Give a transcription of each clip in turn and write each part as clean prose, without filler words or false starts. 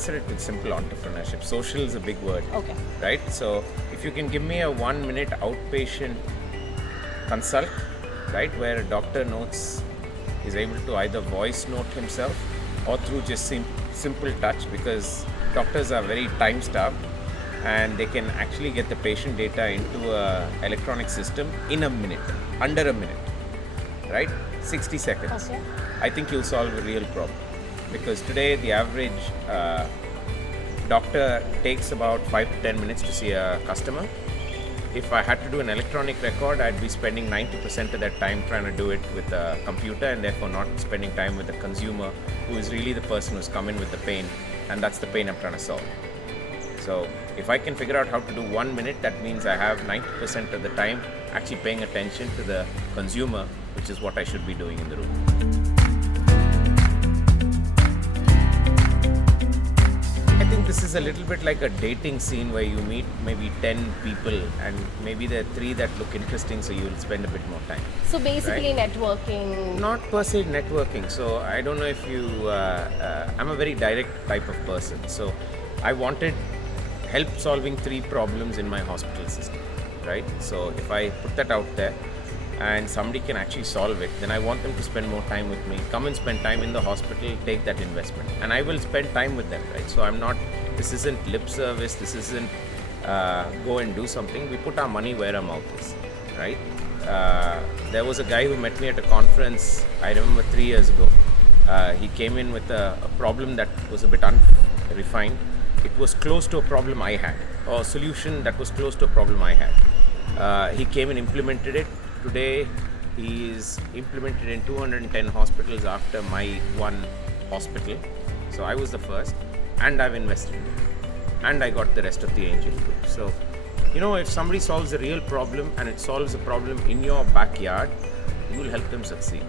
answer it with simple entrepreneurship. Social is a big word. Okay. Right? So if you can give me a 1-minute outpatient consult, right, where a doctor notes is able to either voice note himself or through just simple touch, because doctors are very time starved and they can actually get the patient data into a electronic system in a minute, under a minute, right? 60 seconds. Okay. I think you'll solve a real problem, because today the average doctor takes about 5 to 10 minutes to see a customer. If I had to do an electronic record, I'd be spending 90% of that time trying to do it with a computer, and therefore not spending time with the consumer, who is really the person who's come in with the pain, and that's the pain I'm trying to solve. So if I can figure out how to do 1 minute, that means I have 90% of the time actually paying attention to the consumer, which is what I should be doing in the room. I think this is a little bit like a dating scene where you meet maybe 10 people and maybe there are 3 that look interesting, so you'll spend a bit more time. So basically networking. Not per se networking. So I don't know if you, I'm a very direct type of person. So I wanted help solving 3 problems in my hospital system, right? So if I put that out there and somebody can actually solve it, then I want them to spend more time with me, come and spend time in the hospital, take that investment, and I will spend time with them, right? So I'm not, this isn't lip service, this isn't go and do something. We put our money where our mouth is, right? There was a guy who met me at a conference, I remember 3 years ago. He came in with a problem that was a bit unrefined. It was close to a problem I had, or a solution that was close to a problem I had. He came and implemented it. Today, he is implemented in 210 hospitals after my one hospital. So I was the first, and I've invested in it. And I got the rest of the angel group. So, you know, if somebody solves a real problem and it solves a problem in your backyard, you will help them succeed.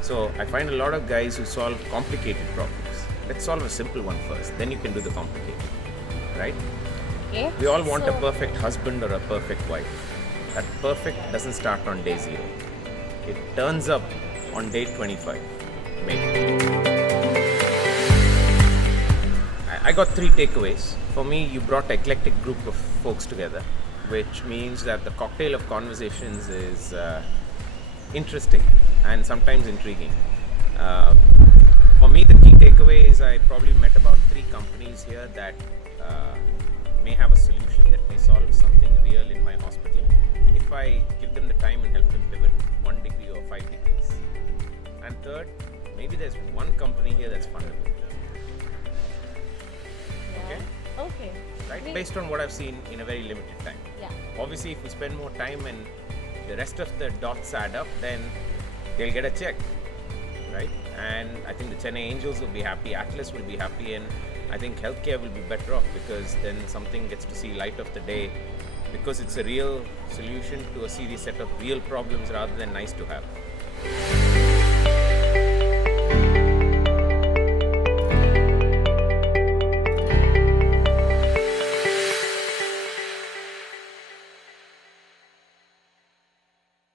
So I find a lot of guys who solve complicated problems. Let's solve a simple one first, then you can do the complicated, right? Okay. We all want a So- perfect husband or a perfect wife. That perfect doesn't start on day 0. It turns up on day 25, maybe. I got 3 takeaways. For me, you brought an eclectic group of folks together, which means that the cocktail of conversations is interesting and sometimes intriguing. For me, the key takeaway is I probably met about 3 companies here that may have a solution that may solve something real in my hospital if I give them the time and help them pivot 1 degree or 5 degrees. And third, maybe there's one company here that's fundable. Okay? Okay. Right? Great. Based on what I've seen in a very limited time. Yeah. Obviously, if we spend more time and the rest of the dots add up, then they'll get a check, right? And I think the Chennai Angels will be happy, Atlas will be happy, and I think healthcare will be better off, because then something gets to see light of the day, because it's a real solution to a serious set of real problems rather than nice to have.